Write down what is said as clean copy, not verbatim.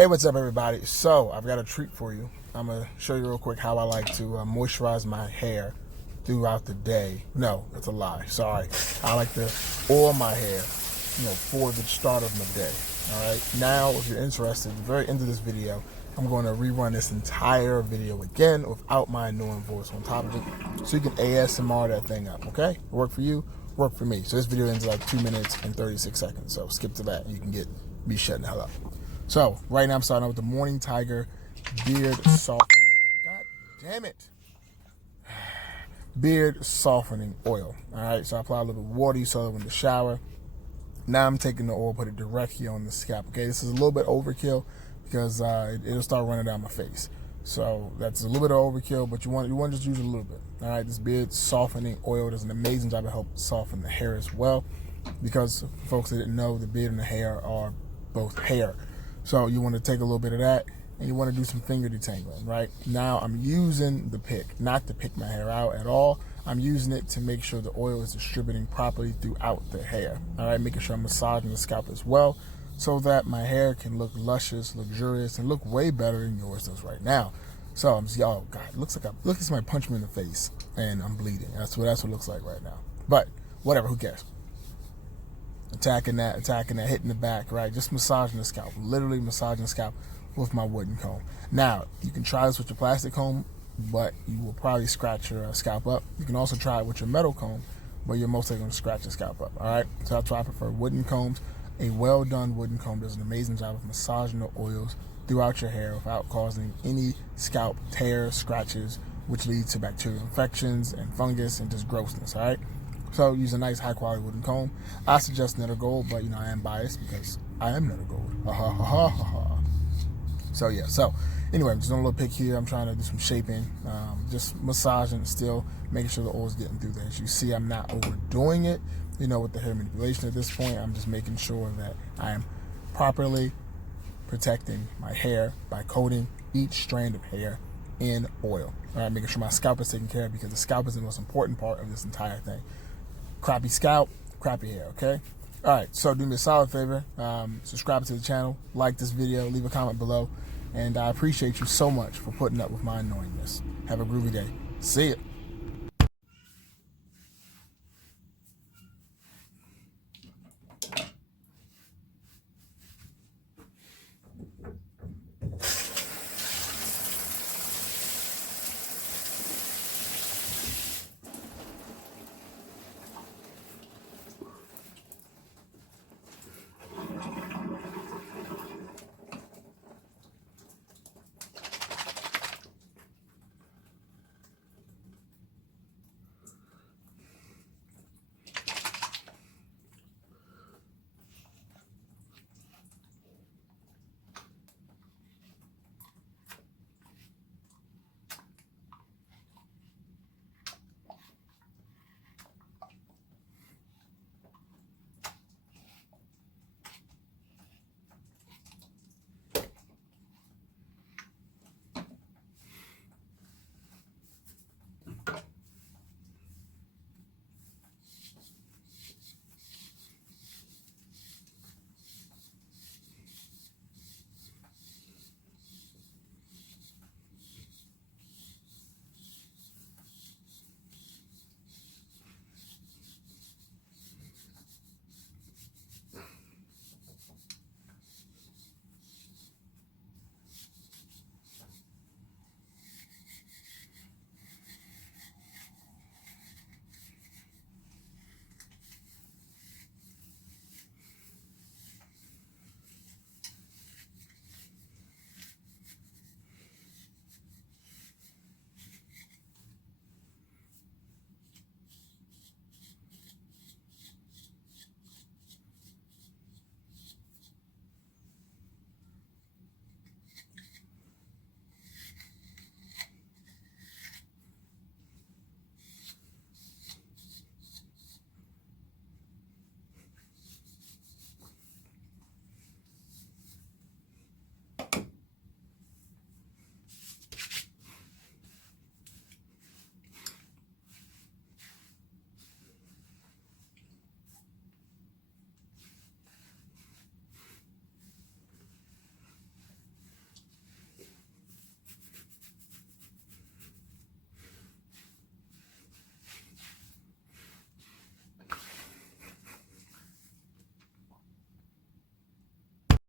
Hey, what's up, everybody? So I've got a treat for you. I'm gonna show you real quick how I like to moisturize my hair throughout the day. No, that's a lie. Sorry. I like to oil my hair, for the start of my day. All right. Now, if you're interested, at the very end of this video, I'm going to rerun this entire video again without my annoying voice on top of it, so you can ASMR that thing up. Okay? Work for you, work for me. So this video ends in like 2 minutes and 36 seconds. So skip to that. You can get me shutting the hell up. So right now I'm starting out with the Morning Tiger Beard Softening. God damn it. Beard Softening Oil. All right, so I apply a little bit of water. You saw it in the shower. Now I'm taking the oil, put it directly on the scalp. Okay, this is a little bit overkill because it'll start running down my face. So that's a little bit of overkill, but you want to just use a little bit. All right, this Beard Softening Oil does an amazing job of helping soften the hair as well, because for folks that didn't know, the beard and the hair are both hair. So you want to take a little bit of that and you want to do some finger detangling. Right now I'm using the pick, not to pick my hair out at all. I'm using it to make sure the oil is distributing properly throughout the hair. All right, making sure I'm massaging the scalp as well, so that my hair can look luscious, luxurious, and look way better than yours does right now. So I'm just, oh God, it looks like somebody punched me in the face and I'm bleeding. That's what it looks like right now. But whatever, who cares? Attacking that, hitting the back, right? Just massaging the scalp, literally massaging the scalp with my wooden comb. Now, you can try this with your plastic comb, but you will probably scratch your scalp up. You can also try it with your metal comb, but you're mostly going to scratch your scalp up, all right? So that's why I prefer wooden combs. A well-done wooden comb does an amazing job of massaging the oils throughout your hair without causing any scalp tears, scratches, which lead to bacterial infections and fungus and just grossness, all right? So use a nice high quality wooden comb. I suggest Netter Gold, but I am biased because I am Netter Gold. So yeah, so anyway, I'm just doing a little pick here. I'm trying to do some shaping, just massaging still, making sure the oil's getting through there. As you see, I'm not overdoing it, with the hair manipulation at this point. I'm just making sure that I am properly protecting my hair by coating each strand of hair in oil. All right, making sure my scalp is taken care of, because the scalp is the most important part of this entire thing. Crappy scalp, crappy hair, okay? All right, so do me a solid favor. Subscribe to the channel, like this video, leave a comment below, and I appreciate you so much for putting up with my annoyingness. Have a groovy day. See ya.